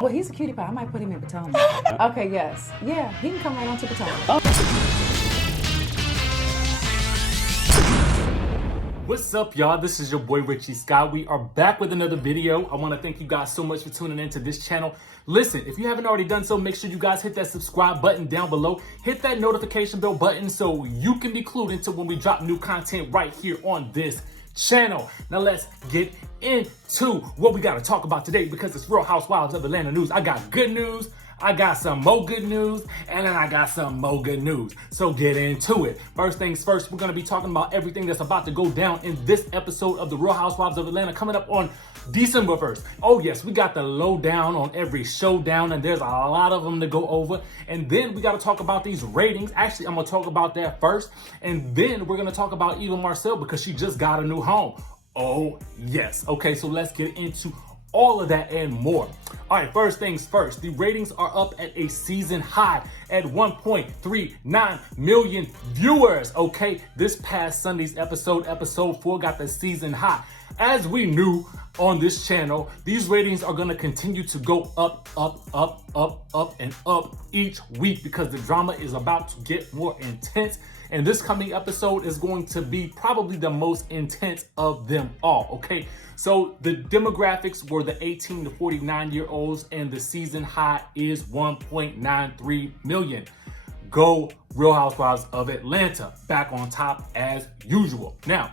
Well, he's a cutie pie. I might put him in Potomac. Okay, yes. Yeah, he can come right on to Potomac. What's up, y'all? This is your boy Richie Scott. We are back with another video. I want to thank you guys so much for tuning into this channel. Listen, if you haven't already done so, make sure you guys hit that subscribe button down below. Hit that notification bell button so you can be clued into when we drop new content right here on this channel. Now let's get into what we got to talk about today, because it's Real Housewives of Atlanta news. I got good news, I got some more good news, and then I got some more good news. So get into it. First things first, we're going to be talking about everything that's about to go down in this episode of the Real Housewives of Atlanta coming up on December 1st. Oh yes, we got the lowdown on every showdown, and there's a lot of them to go over. And then we got to talk about these ratings. Actually, I'm going to talk about that first, and then we're going to talk about Eva Marcel because she just got a new home. Oh yes. Okay, so let's get into all of that and more. All right, first things first, the ratings are up at a season high at 1.39 million viewers. Okay, this past Sunday's episode 4 got the season high. As we knew on this channel, these ratings are going to continue to go up, and up each week because the drama is about to get more intense. And this coming episode is going to be probably the most intense of them all, okay? So the demographics were the 18 to 49-year-olds, and the season high is 1.93 million. Go Real Housewives of Atlanta, back on top as usual. Now,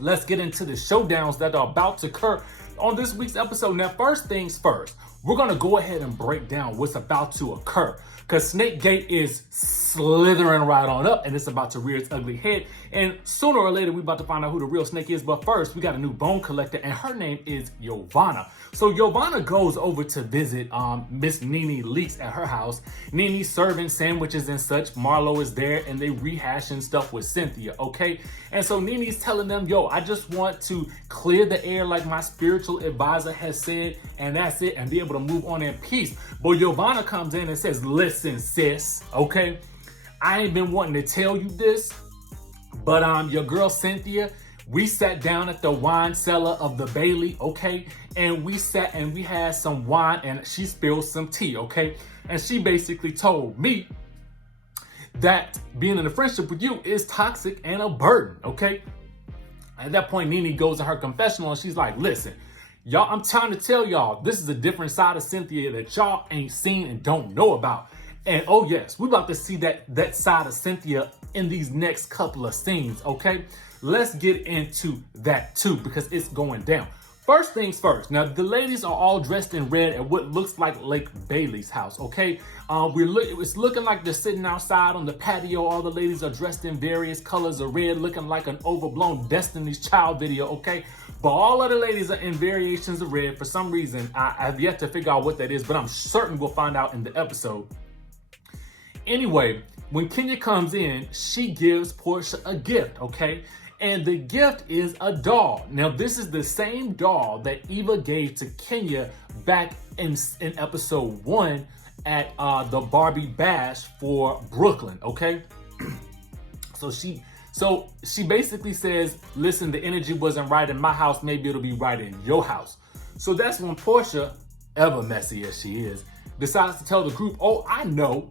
let's get into the showdowns that are about to occur on this week's episode. Now, first things first, we're going to go ahead and break down what's about to occur, because Snakegate is slithering right on up and it's about to rear its ugly head. And sooner or later, we're about to find out who the real snake is. But first, we got a new bone collector, and her name is YOVANNA. So YOVANNA goes over to visit Miss Nene Leakes at her house. Nene's serving sandwiches and such. Marlo is there, and they rehashing stuff with Cynthia, okay? And so Nene's telling them, yo, I just want to clear the air like my spiritual advisor has said, and that's it, and be able to move on in peace. But YOVANNA comes in and says, listen, sis, okay? I ain't been wanting to tell you this, but your girl Cynthia, we sat down at the wine cellar of the Bailey, okay? And we sat and we had some wine, and she spilled some tea, okay? And she basically told me that being in a friendship with you is toxic and a burden, okay? At that point, Nene goes to her confessional and she's like, listen, y'all, I'm trying to tell y'all, this is a different side of Cynthia that y'all ain't seen and don't know about. And oh yes, we're about to see that side of Cynthia in these next couple of scenes, okay? Let's get into that too, because it's going down. First things first. Now, the ladies are all dressed in red at what looks like Lake Bailey's house, okay? It's looking like they're sitting outside on the patio. All the ladies are dressed in various colors of red, looking like an overblown Destiny's Child video, okay? But all of the ladies are in variations of red for some reason. I have yet to figure out what that is, but I'm certain we'll find out in the episode. Anyway, when Kenya comes in, she gives Porsha a gift, okay? And the gift is a doll. Now, this is the same doll that Eva gave to Kenya back in episode 1 at the Barbie Bash for Brooklyn, okay? So she basically says, listen, the energy wasn't right in my house, maybe it'll be right in your house. So that's when Porsha, ever messy as she is, decides to tell the group, oh, I know.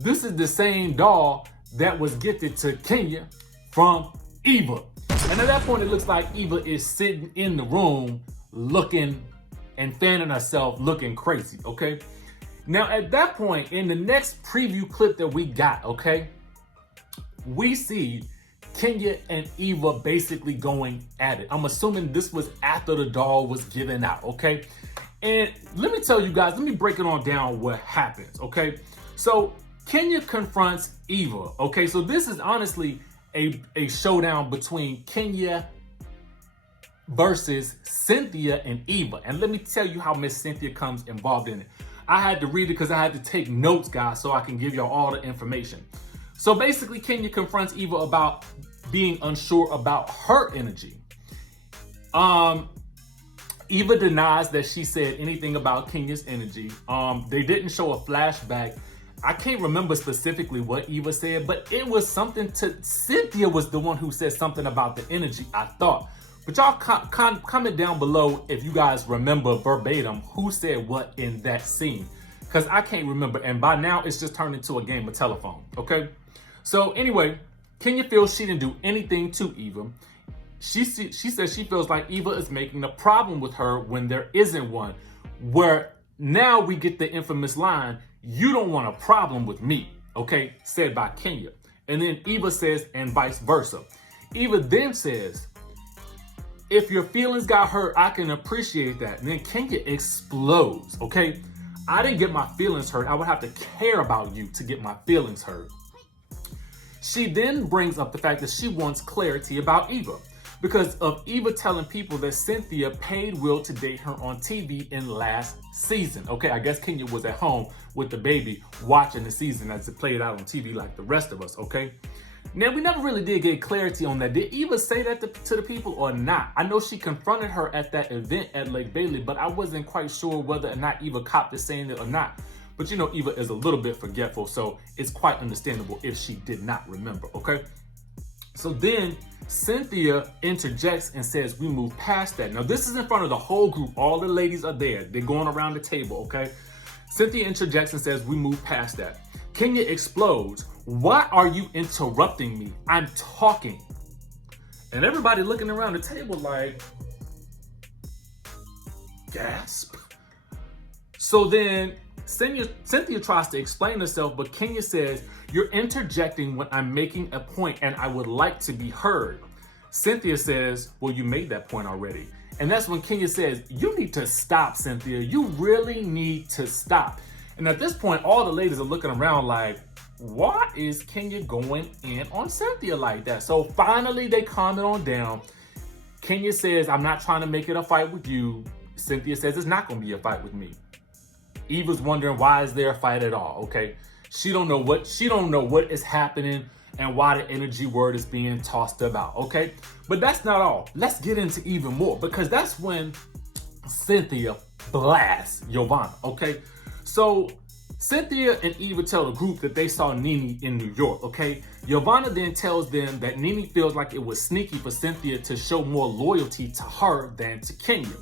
This is the same doll that was gifted to Kenya from Eva. And at that point, it looks like Eva is sitting in the room looking and fanning herself, looking crazy, okay? Now, at that point, in the next preview clip that we got, okay, we see Kenya and Eva basically going at it. I'm assuming this was after the doll was given out, okay? And let me tell you guys, let me break it on down what happens, okay? So Kenya confronts Eva, okay? So this is honestly a showdown between Kenya versus Cynthia and Eva. And let me tell you how Miss Cynthia comes involved in it. I had to read it because I had to take notes, guys, so I can give y'all all the information. So basically, Kenya confronts Eva about being unsure about her energy. Eva denies that she said anything about Kenya's energy. They didn't show a flashback. I can't remember specifically what Eva said, but it was something to, Cynthia was the one who said something about the energy, I thought. But y'all comment down below if you guys remember verbatim who said what in that scene. Because I can't remember. And by now, it's just turned into a game of telephone. Okay? So anyway, Kenya feels she didn't do anything to Eva. She says she feels like Eva is making a problem with her when there isn't one. Where now we get the infamous line, "You don't want a problem with me," okay, said by Kenya. And then Eva says, and vice versa. Eva then says, "If your feelings got hurt, I can appreciate that." And then Kenya explodes, okay? "I didn't get my feelings hurt. I would have to care about you to get my feelings hurt." She then brings up the fact that she wants clarity about Eva because of Eva telling people that Cynthia paid Will to date her on TV in last season. Okay, I guess Kenya was at home with the baby watching the season as it played out on TV like the rest of us, okay? Now, we never really did get clarity on that. Did Eva say that to the people or not? I know she confronted her at that event at Lake Bailey, but I wasn't quite sure whether or not Eva copped to saying it or not. But you know, Eva is a little bit forgetful, so it's quite understandable if she did not remember, okay? So then Cynthia interjects and says, "We move past that." Now, this is in front of the whole group. All the ladies are there. They're going around the table, okay? Cynthia interjects and says, "We move past that." Kenya explodes. "Why are you interrupting me? I'm talking." And everybody looking around the table like, gasp. So then Cynthia tries to explain herself, but Kenya says, "You're interjecting when I'm making a point and I would like to be heard." Cynthia says, "Well, you made that point already." And that's when Kenya says, "You need to stop, Cynthia. You really need to stop." And at this point, all the ladies are looking around like, why is Kenya going in on Cynthia like that? So finally, they calm it on down. Kenya says, "I'm not trying to make it a fight with you." Cynthia says, "It's not going to be a fight with me." Eva's wondering, why is there a fight at all? Okay. She don't know what is happening and why the energy word is being tossed about. Okay. But that's not all. Let's get into even more, because that's when Cynthia blasts YOVANNA. Okay. So Cynthia and Eva tell the group that they saw Nene in New York, okay? YOVANNA then tells them that Nene feels like it was sneaky for Cynthia to show more loyalty to her than to Kenya.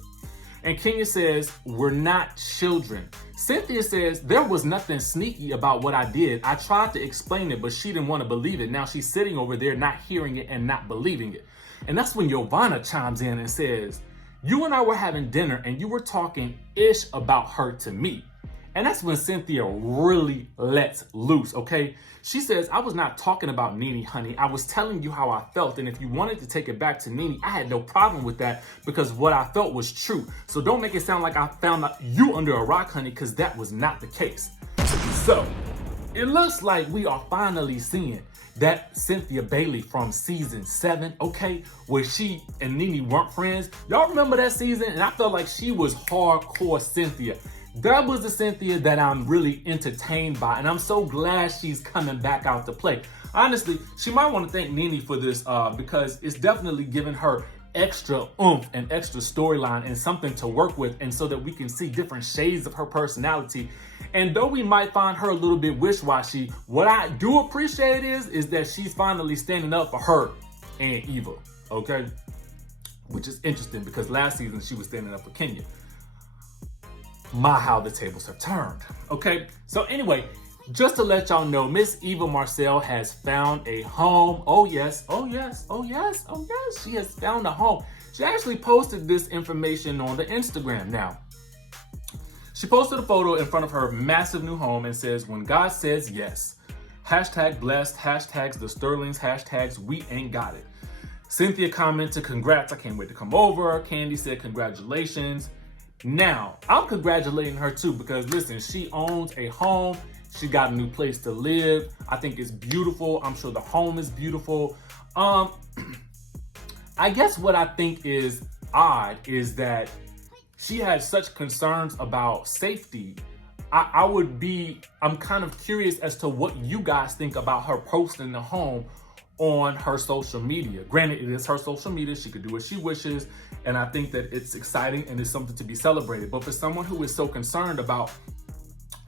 And Kenya says, "We're not children." Cynthia says, "There was nothing sneaky about what I did. I tried to explain it, but she didn't want to believe it. Now she's sitting over there not hearing it and not believing it." And that's when YOVANNA chimes in and says, "You and I were having dinner and you were talking ish about her to me." And that's when Cynthia really lets loose, okay? She says, "I was not talking about Nene, honey. I was telling you how I felt. And if you wanted to take it back to Nene, I had no problem with that because what I felt was true. So don't make it sound like I found you under a rock, honey, because that was not the case." So it looks like we are finally seeing that Cynthia Bailey from season 7, okay, where she and Nene weren't friends. Y'all remember that season? And I felt like she was hardcore Cynthia. That was the Cynthia that I'm really entertained by, and I'm so glad she's coming back out to play. Honestly, she might want to thank Nene for this because it's definitely giving her extra oomph and extra storyline and something to work with, and so that we can see different shades of her personality. And though we might find her a little bit wish-washy, what I do appreciate is that she's finally standing up for her and Eva, okay? Which is interesting because last season she was standing up for Kenya. My, how the tables have turned. Okay, so anyway, just to let y'all know, Miss Eva Marcel has found a home. Oh yes, oh yes, oh yes, oh yes, she has found a home. She actually posted this information on the Instagram now. She posted a photo in front of her massive new home and says, "When God says yes, hashtag blessed, hashtags the Sterlings, hashtags we ain't got it." Cynthia commented, "Congrats, I can't wait to come over." Kandi said, "Congratulations." Now, I'm congratulating her too because listen, she owns a home. She got a new place to live. I think it's beautiful. I'm sure the home is beautiful. I guess what I think is odd is that she had such concerns about safety. I'm kind of curious as to what you guys think about her posting the home on her social media. Granted, it is her social media. She could do what she wishes. And I think that it's exciting and it's something to be celebrated. But for someone who is so concerned about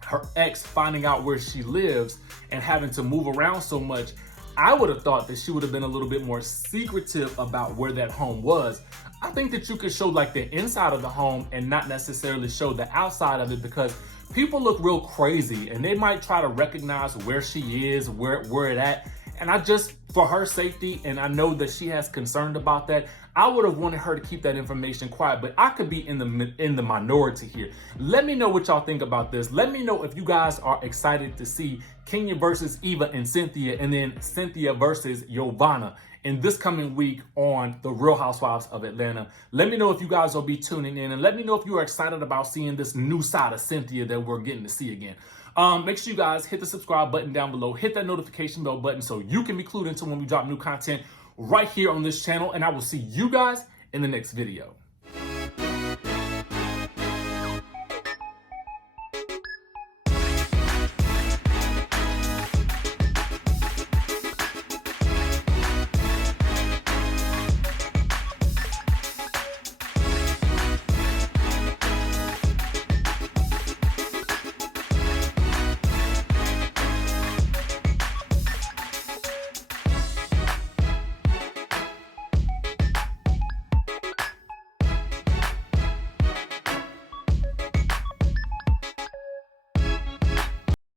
her ex finding out where she lives and having to move around so much, I would have thought that she would have been a little bit more secretive about where that home was. I think that you could show like the inside of the home and not necessarily show the outside of it, because people look real crazy and they might try to recognize where she is, where it at. And I just, for her safety, and I know that she has concerned about that, I would have wanted her to keep that information quiet, but I could be in the minority here. Let me know what y'all think about this. Let me know if you guys are excited to see Kenya versus Eva and Cynthia, and then Cynthia versus YOVANNA in this coming week on The Real Housewives of Atlanta. Let me know if you guys will be tuning in, and let me know if you are excited about seeing this new side of Cynthia that we're getting to see again. Make sure you guys hit the subscribe button down below, hit that notification bell button so you can be clued into when we drop new content right here on this channel, and I will see you guys in the next video.